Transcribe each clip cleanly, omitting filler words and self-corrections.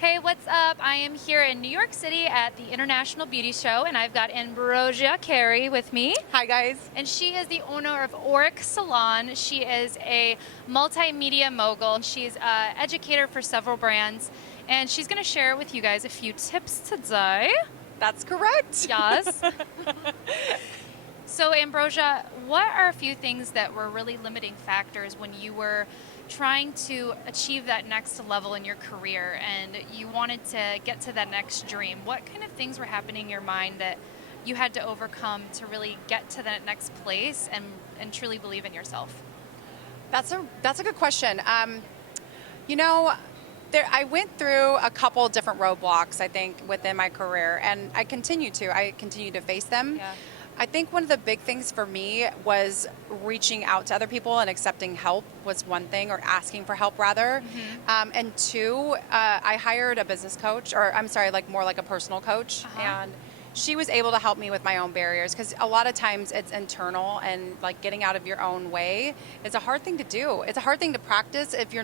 Hey, what's up? I am here in New York City at the International Beauty Show, and I've got Ambrosia Carey with me. Hi, guys. And she is the owner of Auric Salon. She is a multimedia mogul. She's an educator for several brands, and she's going to share with you guys a few tips today. That's correct. Yes. So, Ambrosia, what are a few things that were really limiting factors when you were trying to achieve that next level in your career and you wanted to get to that next dream? What kind of things were happening in your mind that you had to overcome to really get to that next place and truly believe in yourself? That's a good question. I went through a couple different roadblocks, I think, within my career, and I continue to face them. Yeah. I think one of the big things for me was reaching out to other people and accepting help was one thing, or asking for help rather. Mm-hmm. And two, I hired a business coach, or I'm sorry, more like a personal coach. And she was able to help me with my own barriers, because a lot of times it's internal, and like getting out of your own way is a hard thing to do. It's a hard thing to practice if you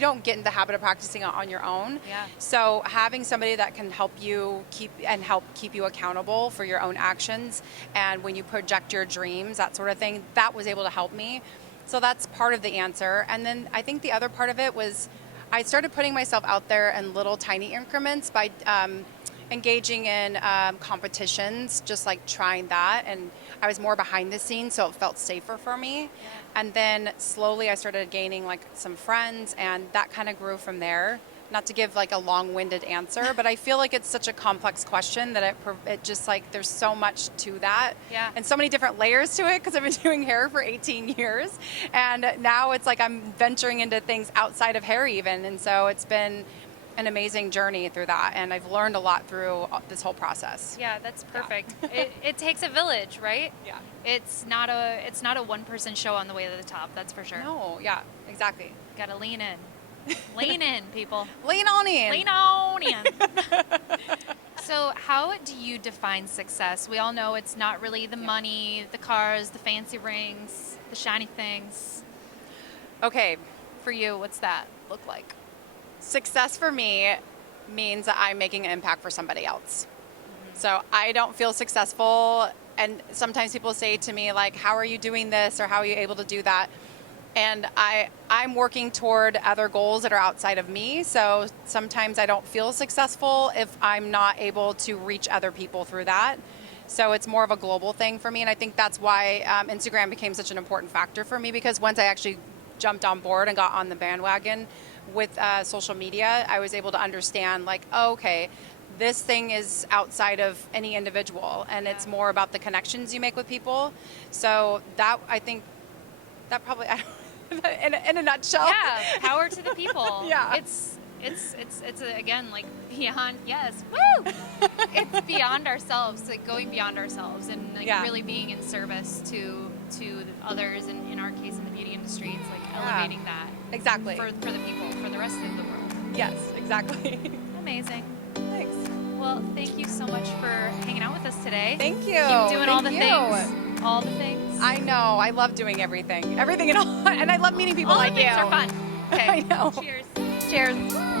don't get in the habit of practicing it on your own. Yeah. So having somebody that can help you help keep you accountable for your own actions, and when you project your dreams, that sort of thing, that was able to help me. So that's part of the answer. And then I think the other part of it was I started putting myself out there in little tiny increments by engaging in competitions, just like trying that, and I was more behind the scenes, so it felt safer for me. And then slowly I started gaining like some friends, and that kind of grew from there. Not to give like a long-winded answer, but I feel like it's such a complex question that it just like there's so much to that, and so many different layers to it, because I've been doing hair for 18 years, and now it's like I'm venturing into things outside of hair even, and so it's been an amazing journey through that, and I've learned a lot through this whole process. Yeah, that's perfect. It takes a village, right? Yeah. It's not a one-person show on the way to the top, that's for sure. No, yeah, exactly. Gotta lean in. Lean in, people. Lean on in. Lean on in. So how do you define success? We all know it's not really the money, the cars, the fancy rings, the shiny things. Okay, For you, what's that look like? success for me means that I'm making an impact for somebody else. So I don't feel successful, and sometimes people say to me like, how are you doing this, or how are you able to do that? And I'm working toward other goals that are outside of me, so sometimes I don't feel successful if I'm not able to reach other people through that. So it's more of a global thing for me, and I think that's why Instagram became such an important factor for me, because once I actually jumped on board and got on the bandwagon with social media, I was able to understand like, oh, okay, this thing is outside of any individual, and it's more about the connections you make with people. So that, I think, that probably, in a nutshell. Yeah, power to the people. Yeah. It's again like beyond, yes, woo! It's beyond ourselves, like going beyond ourselves and like really being in service to others, and in our case in the beauty industry, it's like elevating that. Exactly. For the people, for the rest of the world. Yes, exactly. Amazing. Thanks. Well, thank you so much for hanging out with us today. Thank you. Keep doing all the Thank things. All the things. I know. I love doing everything and all, and I love meeting people all like the things you. are fun. Okay. I know. Cheers. Cheers.